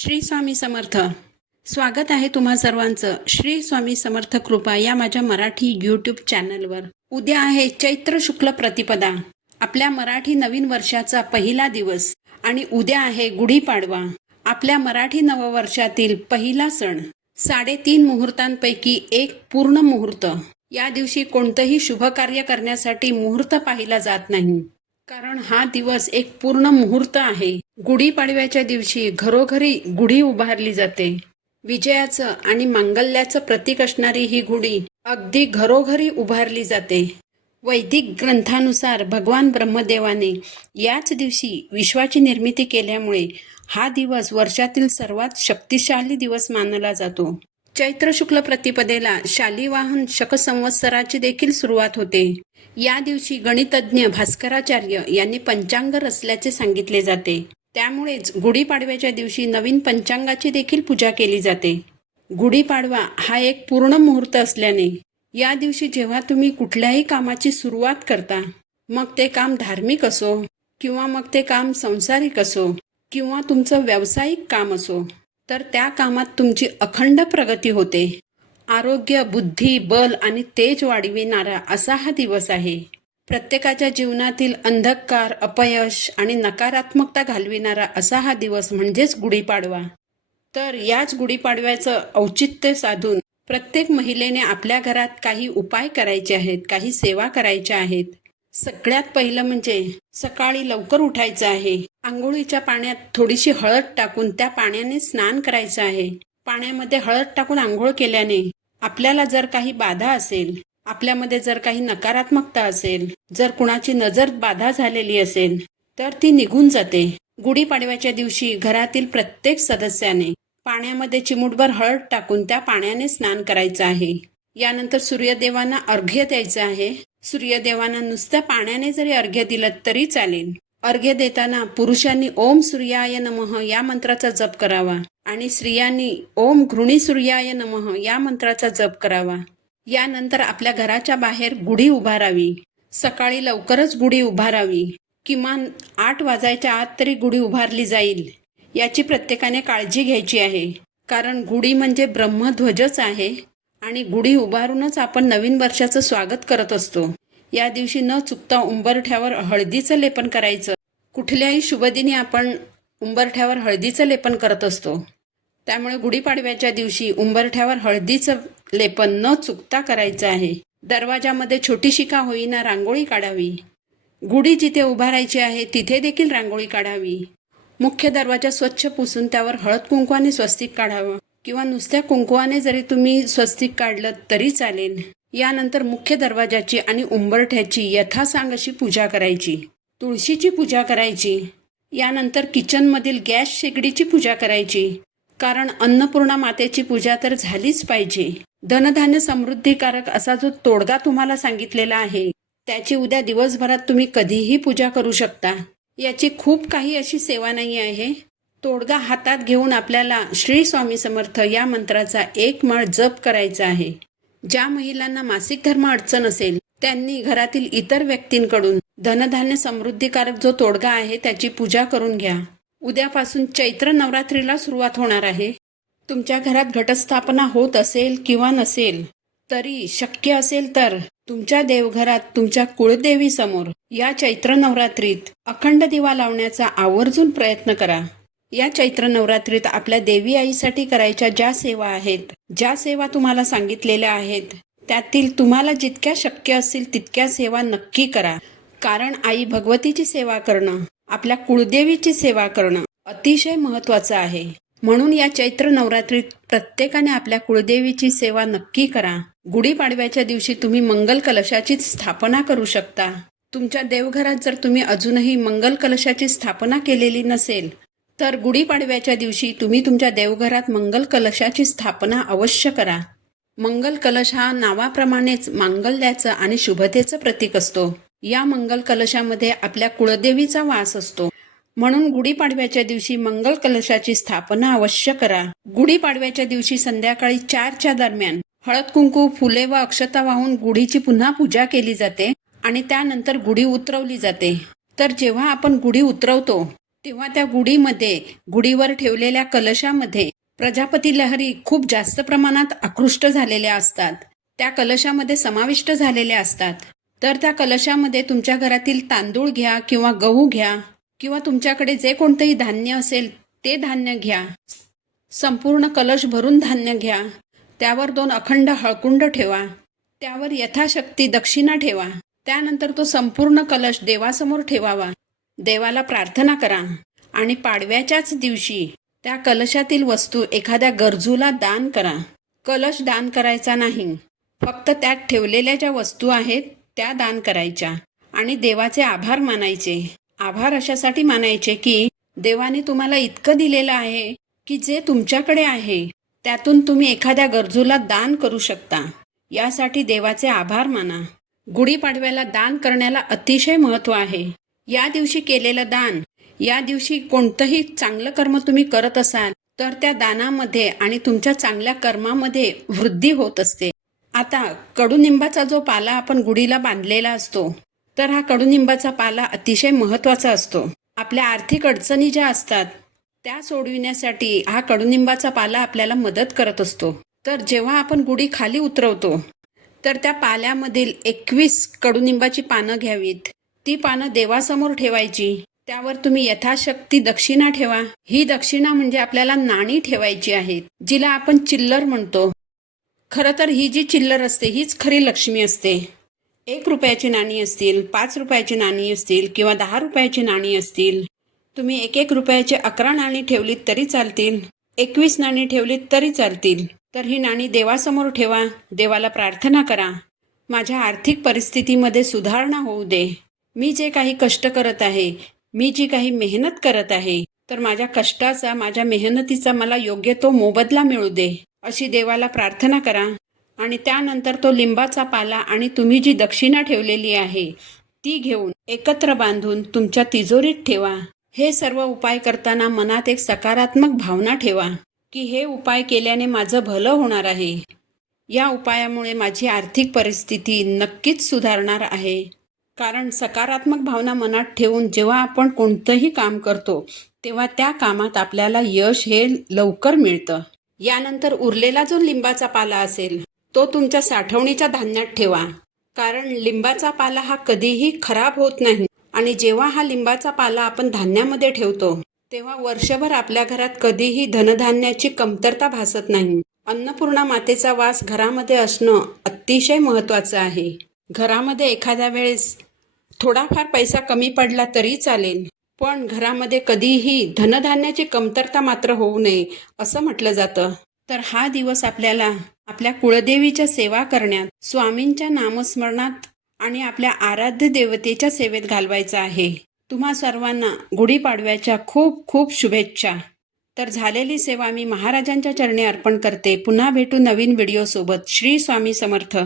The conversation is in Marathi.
श्री स्वामी समर्थ. स्वागत आहे तुम्हा सर्वांचं श्री स्वामी समर्थ कृपा या माझ्या मराठी यूट्यूब चॅनलवर. उद्या आहे चैत्र शुक्ल प्रतिपदा, आपल्या मराठी नवीन वर्षाचा पहिला दिवस, आणि उद्या आहे गुढीपाडवा, आपल्या मराठी नववर्षातील पहिला सण. 3.5 मुहूर्तांपैकी एक पूर्ण मुहूर्त. या दिवशी कोणतंही शुभ कार्य करण्यासाठी मुहूर्त पाहिला जात नाही, कारण हा दिवस एक पूर्ण मुहूर्त आहे. गुढीपाडव्याच्या दिवशी घरोघरी गुढी उभारली जाते. विजयाचं आणि मांगल्याचं प्रतीक असणारी ही गुढी अगदी घरोघरी उभारली जाते. वैदिक ग्रंथानुसार भगवान ब्रह्मदेवाने याच दिवशी विश्वाची निर्मिती केल्यामुळे हा दिवस वर्षातील सर्वात शक्तिशाली दिवस मानला जातो. चैत्र शुक्ल प्रतिपदेला शालिवाहन शक संवत्सराची देखील सुरुवात होते. या दिवशी गणितज्ञ भास्कराचार्य यांनी पंचांग रचल्याचे सांगितले जाते. त्यामुळेच गुढीपाडव्याच्या दिवशी नवीन पंचांगाची देखील पूजा केली जाते. गुढीपाडवा हा एक पूर्ण मुहूर्त असल्याने या दिवशी जेव्हा तुम्ही कुठल्याही कामाची सुरुवात करता, मग ते काम धार्मिक असो किंवा मग ते काम सांसारिक असो किंवा तुमचं व्यावसायिक काम असो, तर त्या कामात तुमची अखंड प्रगती होते. आरोग्य, बुद्धी, बल आणि तेज वाढविणारा असा हा दिवस आहे. प्रत्येकाच्या जीवनातील अंधकार, अपयश आणि नकारात्मकता घालविणारा असा हा दिवस म्हणजेच गुढीपाडवा. तर याच गुढीपाडव्याचं औचित्य साधून प्रत्येक महिलेने आपल्या घरात काही उपाय करायचे आहेत, काही सेवा करायच्या आहेत. सगळ्यात पहिलं म्हणजे सकाळी लवकर उठायचं आहे. आंघोळीच्या पाण्यात थोडीशी हळद टाकून त्या पाण्याने स्नान करायचं आहे. पाण्यामध्ये हळद टाकून आंघोळ केल्याने आपल्याला जर काही बाधा असेल, आपल्यामध्ये जर काही नकारात्मकता असेल, जर कुणाची नजर बाधा झालेली असेल, तर ती निघून जाते. गुढीपाडव्याच्या दिवशी घरातील प्रत्येक सदस्याने पाण्यामध्ये चिमूटभर हळद टाकून त्या पाण्याने स्नान करायचं आहे. यानंतर सूर्यदेवांना अर्घ्य द्यायचं आहे. सूर्यदेवांना नुसत्या पाण्याने जरी अर्घ्य दिलं तरी चालेल. अर्घ्य देताना पुरुषांनी ओम सूर्याय नमः या मंत्राचा जप करावा आणि स्त्रियांनी ओम घृणी सूर्याय नमः या मंत्राचा जप करावा. यानंतर आपल्या घराच्या बाहेर गुढी उभारावी. सकाळी लवकरच गुढी उभारावी. किमान 8 वाजायच्या आत तरी गुढी उभारली जाईल, याची प्रत्येकाने काळजी घ्यायची आहे. कारण गुढी म्हणजे ब्रह्मध्वजच आहे आणि गुढी उभारूनच आपण नवीन वर्षाचं स्वागत करत असतो. या दिवशी न चुकता उंबरठ्यावर हळदीचं लेपन करायचं. कुठल्याही शुभदिनी आपण उंबरठ्यावर हळदीचं लेपन करत असतो. त्यामुळे गुढीपाडव्याच्या दिवशी उंबरठ्यावर हळदीचं लेपन न चुकता करायचं आहे. दरवाजामध्ये छोटीशी का होईना रांगोळी काढावी. गुढी जिथे उभारायची आहे तिथे देखील रांगोळी काढावी. मुख्य दरवाजा स्वच्छ पुसून त्यावर हळद कुंकवाने स्वस्तिक काढावं किंवा नुसत्या कुंकवाने जरी तुम्ही स्वस्तिक काढलं तरी चालेल. यानंतर मुख्य दरवाजाची आणि उंबरठ्याची यथासांग अशी पूजा करायची. तुळशीची पूजा करायची. यानंतर किचनमधील गॅस शेगडीची पूजा करायची, कारण अन्नपूर्णा मातेची पूजा तर झालीच पाहिजे. धनधान्य समृद्धीकारक असा जो तोडगा तुम्हाला सांगितलेला आहे, त्याची उद्या दिवसभरात तुम्ही कधीही पूजा करू शकता. याची खूप काही अशी सेवा नाही आहे. तोडगा हातात घेऊन आपल्याला श्री स्वामी समर्थ या मंत्राचा एक माळ जप करायचा आहे. ज्या महिलांना मासिक धर्म अडचण असेल त्यांनी घरातील इतर व्यक्तींकडून धनधान्य समृद्धीकारक जो तोडगा आहे त्याची पूजा करून घ्या. उद्यापासून चैत्र नवरात्रीला सुरुवात होणार आहे. तुमच्या घरात घटस्थापना होत असेल किंवा नसेल तरी शक्य असेल तर तुमच्या देवघरात तुमच्या कुळदेवी समोर या चैत्र नवरात्रीत अखंड दिवा लावण्याचा आवर्जून प्रयत्न करा. या चैत्र नवरात्रीत आपल्या देवी आईसाठी करायच्या ज्या सेवा आहेत, ज्या सेवा तुम्हाला सांगितलेल्या आहेत, त्यातील तुम्हाला जितक्या शक्य असतील तितक्या सेवा नक्की करा. कारण आई भगवतीची सेवा करणं, आपल्या कुळदेवीची सेवा करणं अतिशय महत्त्वाचं आहे. म्हणून या चैत्र नवरात्रीत प्रत्येकाने आपल्या कुळदेवीची सेवा नक्की करा. गुढीपाडव्याच्या दिवशी तुम्ही मंगल कलशाची स्थापना करू शकता. तुमच्या देवघरात जर तुम्ही अजूनही मंगल कलशाची स्थापना केलेली नसेल तर गुढीपाडव्याच्या दिवशी तुम्ही तुमच्या देवघरात मंगल कलशाची स्थापना अवश्य करा. मंगल कलश हा नावाप्रमाणेच मांगल्याचं आणि शुभतेचं प्रतीक असतो. या मंगल कलशामध्ये आपल्या कुळदेवीचा वास असतो. म्हणून गुढीपाडव्याच्या दिवशी मंगल कलशाची स्थापना अवश्य करा. गुढीपाडव्याच्या दिवशी संध्याकाळी 4च्या दरम्यान हळद कुंकू, फुले व अक्षता वाहून गुढीची पुन्हा पूजा केली जाते आणि त्यानंतर गुढी उतरवली जाते. तर जेव्हा आपण गुढी उतरवतो तेव्हा त्या गुढीमध्ये, गुढीवर ठेवलेल्या कलशामध्ये प्रजापती लहरी खूप जास्त प्रमाणात आकृष्ट झालेल्या असतात. त्या कलशामध्ये समाविष्ट झालेल्या असतात. तर त्या कलशामध्ये तुमच्या घरातील तांदूळ घ्या किंवा गहू घ्या किंवा तुमच्याकडे जे कोणतंही धान्य असेल ते धान्य घ्या. संपूर्ण कलश भरून धान्य घ्या. त्यावर 2 अखंड हळकुंड ठेवा. त्यावर यथाशक्ती दक्षिणा ठेवा. त्यानंतर तो संपूर्ण कलश देवासमोर ठेवावा. देवाला प्रार्थना करा आणि पाडव्याच्याच दिवशी त्या कलशातील वस्तू एखाद्या गरजूला दान करा. कलश दान करायचा नाही. फक्त त्यात ठेवलेल्या ज्या वस्तू आहेत त्या दान करायच्या आणि देवाचे आभार मानायचे. आभार अशासाठी मानायचे की देवाने तुम्हाला इतकं दिलेलं आहे की जे तुमच्याकडे आहे त्यातून तुम्ही एखाद्या गरजूला दान करू शकता. यासाठी देवाचे आभार माना. गुढीपाडव्याला दान करण्याला अतिशय महत्त्व आहे. या दिवशी केलेलं दान, या दिवशी कोणतंही चांगलं कर्म तुम्ही करत असाल तर त्या दानामध्ये आणि तुमच्या चांगल्या कर्मामध्ये वृद्धी होत असते. आता कडुनिंबाचा जो पाला आपण गुढीला बांधलेला असतो, तर हा कडुनिंबाचा पाला अतिशय महत्त्वाचा असतो. आपल्या आर्थिक अडचणी ज्या असतात त्या सोडविण्यासाठी हा कडुनिंबाचा पाला आपल्याला मदत करत असतो. तर जेव्हा आपण गुढी खाली उतरवतो तर त्या पाल्यामधील 21 कडुनिंबाची पानं घ्यावीत. ती पानं देवासमोर ठेवायची. त्यावर तुम्ही यथाशक्ती दक्षिणा ठेवा. ही दक्षिणा म्हणजे आपल्याला नाणी ठेवायची आहेत, जिला आपण चिल्लर म्हणतो. खरं तर ही जी चिल्लर असते हीच खरी लक्ष्मी असते. 1 रुपयाची नाणी असतील, 5 रुपयाची नाणी असतील किंवा 10 रुपयाची नाणी असतील. तुम्ही 1 रुपयाची 11 नाणी ठेवलीत तरी चालतील, 21 नाणी ठेवलीत तरी चालतील. तर ही नाणी देवासमोर ठेवा. देवाला प्रार्थना करा, माझ्या आर्थिक परिस्थितीमध्ये सुधारणा होऊ दे. मी जे काही कष्ट करत आहे, मी जी काही मेहनत करत आहे, तर माझ्या कष्टाचा, माझ्या मेहनतीचा मला योग्य तो मोबदला मिळू दे, अशी देवाला प्रार्थना करा. आणि त्यानंतर तो लिंबाचा पाला आणि तुम्ही जी दक्षिणा ठेवलेली आहे ती घेऊन एकत्र बांधून तुमच्या तिजोरीत ठेवा. हे सर्व उपाय करताना मनात एक सकारात्मक भावना ठेवा की हे उपाय केल्याने माझं भलं होणार आहे. या उपायामुळे माझी आर्थिक परिस्थिती नक्कीच सुधारणार आहे. कारण सकारात्मक भावना मनात ठेवून जेव्हा आपण कोणतंही काम करतो तेव्हा त्या कामात आपल्याला यश हे लवकर मिळतं. यानंतर उरलेला जो लिंबाचा पाला असेल तो तुमच्या साठवणीच्या धान्यात ठेवा. कारण लिंबाचा पाला हा कधीही खराब होत नाही आणि जेव्हा हा लिंबाचा पाला आपण धान्यामध्ये ठेवतो तेव्हा वर्षभर आपल्या घरात कधीही धनधान्याची कमतरता भासत नाही. अन्नपूर्णा मातेचा वास घरामध्ये असणं अतिशय महत्त्वाचं आहे. घरामध्ये एखाद्या वेळेस थोडाफार पैसा कमी पडला तरी चालेल, पण घरामध्ये कधीही धनधान्याची कमतरता मात्र होऊ नये असं म्हटलं जातं. तर हा दिवस आपल्याला आपल्या कुळदेवीच्या सेवा करण्यात, स्वामींच्या नामस्मरणात आणि आपल्या आराध्य देवतेच्या सेवेत घालवायचा आहे. तुम्हा सर्वांना गुढीपाडव्याच्या खूप खूप शुभेच्छा. तर झालेली सेवा मी महाराजांच्या चरणी अर्पण करते. पुन्हा भेटू नवीन व्हिडिओसोबत. श्री स्वामी समर्थ.